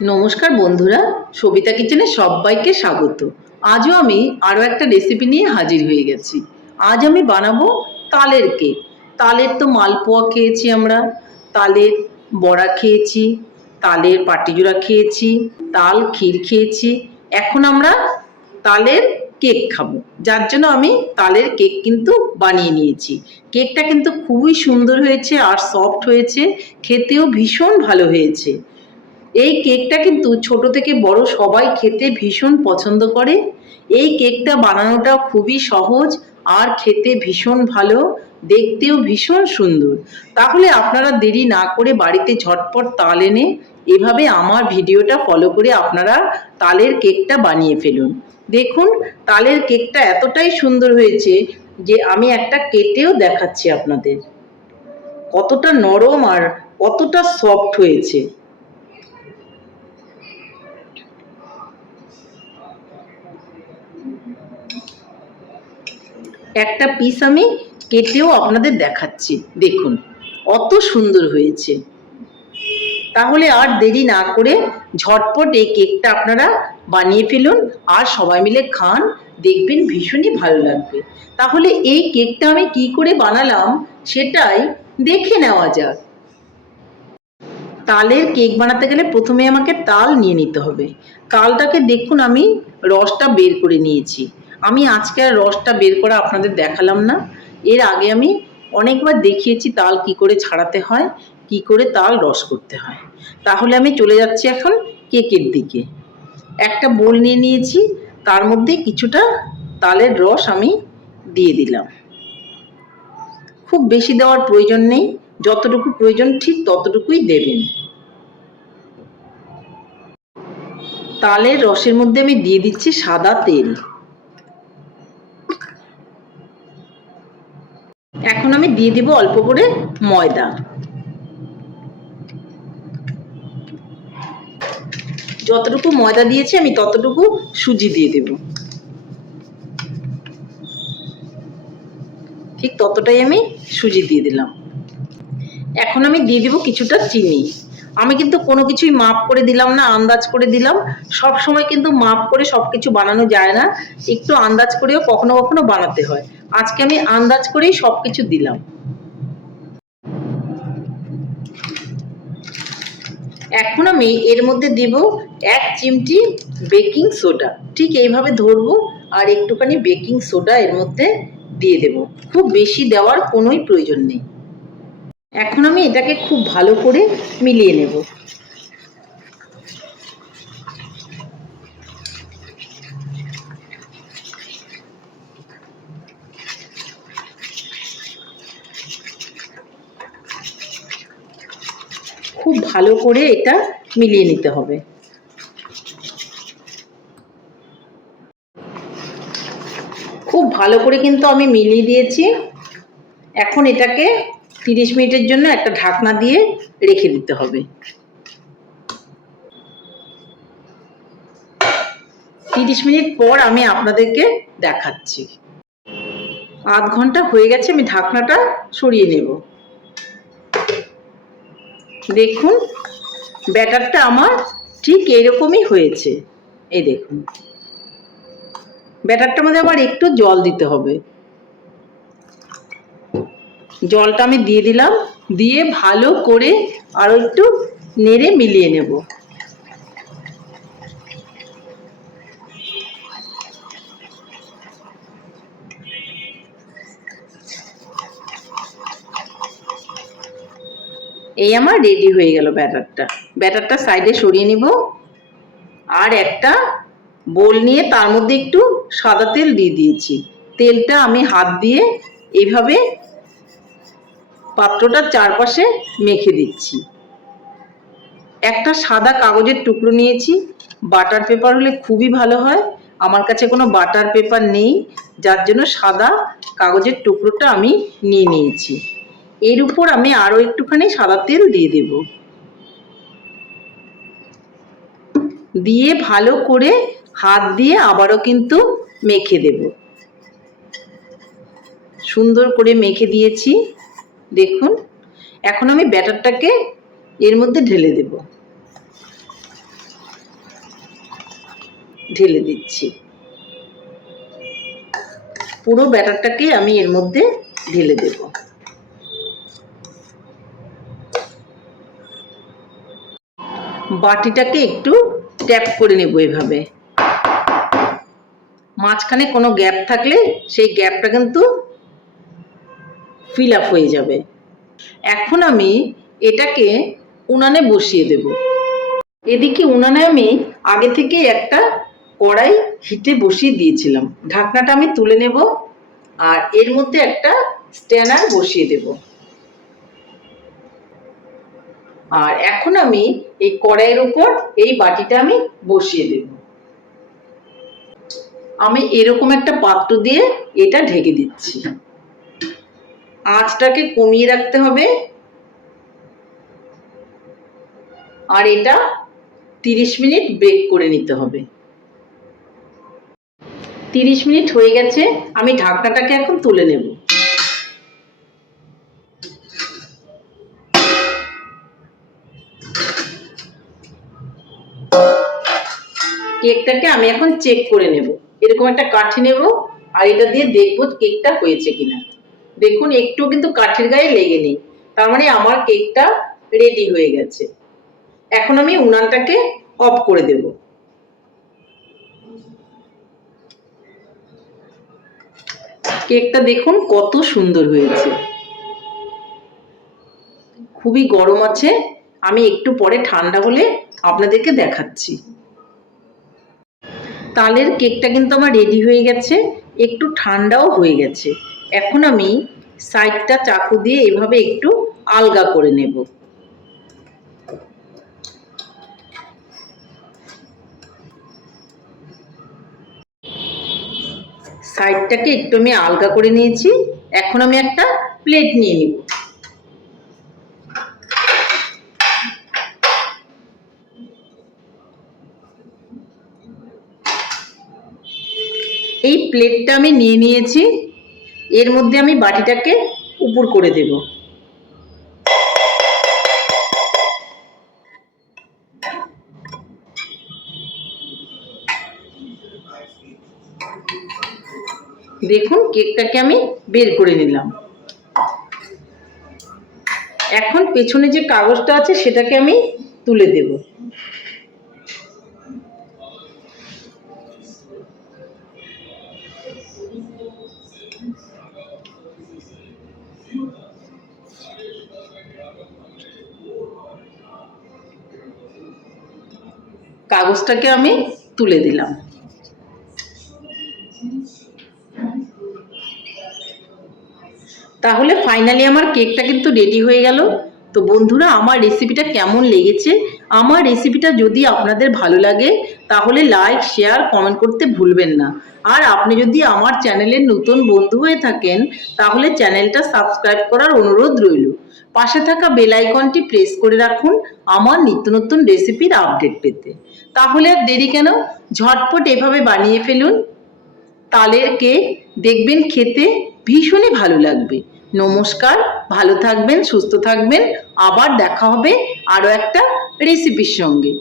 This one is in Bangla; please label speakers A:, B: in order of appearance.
A: নমস্কার বন্ধুরা, সবিতা কিচেনে সবাইকে স্বাগত। আজও আমি আরও একটা রেসিপি নিয়ে হাজির হয়ে গেছি। আজ আমি বানাবো তালের কেক তালের তো মালপোয়া খেয়েছি আমরা, তালের বড়া খেয়েছি, তালের পাটিজোড়া খেয়েছি, তাল, ক্ষীর খেয়েছি। এখন আমরা তালের কেক খাব। যার জন্য আমি তালের কেক কিন্তু বানিয়ে নিয়েছি। কেকটা কিন্তু খুবই সুন্দর হয়েছে আর সফট হয়েছে, খেতেও ভীষণ ভালো হয়েছে। এই কেকটা কিন্তু ছোট থেকে বড় সবাই খেতে ভীষণ পছন্দ করে। এই কেকটা বানানোটা খুবই সহজ আর খেতে ভীষণ ভালো, দেখতেও ভীষণ সুন্দর। তাহলে আপনারা দেরি না করে বাড়িতে ঝটপট তাল এনে এভাবে আমার ভিডিওটা ফলো করে আপনারা তালের কেকটা বানিয়ে ফেলুন। দেখুন, তালের কেকটা এতটাই সুন্দর হয়েছে যে আমি একটা কেটেও দেখাচ্ছি আপনাদের। কতটা নরম আর কতটা সফট হয়েছে। একটা পিস আমি কেটেও আপনাদের দেখাচ্ছি। দেখুন, অত সুন্দর হয়েছে। তাহলে আর দেরি না করে ঝটপট এই কেকটা আপনারা বানিয়ে ফেলুন আর সবাই মিলে খান, দেখবেন ভীষণই ভালো লাগবে। তাহলে এই কেকটা আমি কি করে বানালাম সেটাই দেখে নেওয়া যাক। তালের কেক বানাতে গেলে প্রথমে আমাকে তাল নিয়ে নিতে হবে। তালটাকে দেখুন আমি রসটা বের করে নিয়েছি। আমি আজকে আর রসটা বের করা আপনাদের দেখালাম না। এর আগে আমি অনেকবার দেখিয়েছি তাল কি করে ছাড়াতে হয়, কি করে তাল রস করতে হয়। তাহলে আমি চলে যাচ্ছি এখন কেকের দিকে। একটা বোল নিয়ে নিয়েছি, তার মধ্যে কিছুটা তালের রস আমি দিয়ে দিলাম। খুব বেশি দেওয়ার প্রয়োজন নেই, যতটুকু প্রয়োজন ঠিক ততটুকুই দেবেন। তালের রসের মধ্যে আমি দিয়ে দিচ্ছি সাদা তেল এখন আমি দিয়ে দিব অল্প করে ময়দা। যতটুকু ময়দা দিয়েছি আমি ততটুকু সুজি দিয়ে দেব। ঠিক ততটাই আমি সুজি দিয়ে দিলাম। এখন আমি দিয়ে দিব কিছুটা চিনি। আমি কিন্তু কোনো কিছুই মাপ করে দিলাম না, আন্দাজ করে দিলাম। সব সময় কিন্তু মাপ করে সব কিছু বানানো যায় না। একটু আন্দাজ করেও কখনো কখনো বানাতে হয়। আজকে আমি আন্দাজ করেই সব কিছু দিলাম। এখন আমি এর মধ্যে দিব এক চিমটি বেকিং সোডা। ঠিক এইভাবে ধরবো আর একটুখানি বেকিং সোডা এর মধ্যে দিয়ে দেব। খুব বেশি দেওয়ার কোনোই প্রয়োজন নেই। এখন আমি এটাকে খুব ভালো করে মিলিয়ে নেব। খুব ভালো করে এটা মিলিয়ে নিতে হবে। খুব ভালো করে কিন্তু আমি মিলিয়ে দিয়েছি। এখন এটাকে তিরিশ মিনিটের জন্য একটা ঢাকনা দিয়ে রেখে দিতে হবে। তিরিশ মিনিট পর আমি আপনাদেরকে দেখাচ্ছি। আধ ঘণ্টা হয়ে গেছে, আমি ঢাকনাটা সরিয়ে নেব। দেখুন, ব্যাটারটা আমার ঠিক এরকমই হয়েছে। এই দেখুন। ব্যাটারটার মধ্যে আবার একটু জল দিতে হবে। জলটা আমি দিয়ে দিলাম, দিয়ে ভালো করে আরও একটু নেড়ে মিলিয়ে নেব। এই আমার রেডি হয়ে গেল ব্যাটারটা। ব্যাটারটা সাইডে সরিয়ে নিব। আর একটা বোল নিয়ে তার মধ্যে একটু সাদা তেল দিয়ে দিয়েছি। তেলটা আমি হাত দিয়ে এইভাবে পাত্রটার চারপাশে মেখে দিচ্ছি। একটা সাদা কাগজের টুকরো নিয়েছি। বাটার পেপার হলে খুবই ভালো হয়। আমার কাছে কোনো বাটার পেপার নেই। যার জন্য সাদা কাগজের টুকরোটা আমি নিয়ে নিয়েছি। এর উপর আমি আরও একটুখানি সাদা তেল দিয়ে দেব। দিয়ে ভালো করে হাত দিয়ে আবারও কিন্তু মেখে দেব। সুন্দর করে মেখে দিয়েছি, দেখুন। এখন আমি ব্যাটারটাকে এর মধ্যে ঢেলে দেব। ঢেলে দিচ্ছি। পুরো ব্যাটারটাকে আমি এর মধ্যে ঢেলে দেব। বাটিটাকে একটু ট্যাপ করে নেব এভাবে। মাঝখানে কোনো গ্যাপ থাকলে সেই গ্যাপটা কিন্তু ফিল আপ হয়ে যাবে। এখন আমি এটাকে উনানে বসিয়ে দেব। এদিকে উনানে আমি আগে থেকে একটা কড়াই হিটে বসিয়ে দিয়েছিলাম। ঢাকনাটা আমি তুলে নেব আর এর মধ্যে একটা স্ট্যানার বসিয়ে দেব। আর এখন আমি এই কড়াইয়ের উপর এই বাটিটা আমি বসিয়ে দেব। আমি এরকম একটা পাত্র দিয়ে এটা ঢেকে দিচ্ছি। আঁচটাকে কমিয়ে রাখতে হবে। আর এটা তিরিশ মিনিট বেক করে নিতে হবে। তিরিশ মিনিট হয়ে গেছে, আমি ঢাকনাটাকে এখন তুলে নেব। কেকটাকে আমি এখন চেক করে নেব। এরকম একটা কাঠি নেব আর এটা দিয়ে দেখব কেকটা হয়েছে কিনা। দেখুন একটু কিন্তু কাঠের গায়ে লেগে নেই। তার মানে আমার কেকটা রেডি হয়ে গেছে। এখন আমি উনানটাকে অফ করে দেব। কেকটা দেখুন কত সুন্দর হয়েছে। খুবই গরম আছে। আমি একটু পরে ঠান্ডা হলে আপনাদেরকে দেখাচ্ছি। তালের কেকটা কিন্তু আমার রেডি হয়ে গেছে, একটু ঠান্ডাও হয়ে গেছে। এখন আমি সাইডটা চাকু দিয়ে এভাবে একটু আলগা করে নেব। সাইডটাকে একটু আমি আলগা করে নিয়েছি, এখন আমি একটা প্লেট নিয়ে নিব এই প্লেটটা আমি নিয়ে নিয়েছি। এর মধ্যে আমি বাটিটাকে উপর করে দেব। দেখুন কেকটাকে আমি বের করে নিলাম। এখন পেছনে যে কাগজটা আছে, সেটাকে আমি তুলে দেব। কাগজটাকে আমি তুলে দিলাম। তাহলে ফাইনালি আমার কেকটা কিন্তু রেডি হয়ে গেল। তো বন্ধুরা, আমার রেসিপিটা কেমন লেগেছে? আমার রেসিপিটা যদি আপনাদের ভালো লাগে, তাহলে লাইক শেয়ার কমেন্ট করতে ভুলবেন না। আর আপনি যদি আমার চ্যানেলের নতুন বন্ধু হয়ে থাকেন, তাহলে চ্যানেলটা সাবস্ক্রাইব করার অনুরোধ রইল। পাশে থাকা বেল আইকনটি প্রেস করে রাখুন আমার নিত্য নতুন রেসিপির আপডেট পেতে। তাহলে আর দেরি কেন? ঝটপট এভাবে বানিয়ে ফেলুন। তালের দেখবেন খেতে ভীষণই ভালো লাগবে। নমস্কার, ভালো থাকবেন, সুস্থ থাকবেন। আবার দেখা হবে আরও একটা রেসিপির সঙ্গে।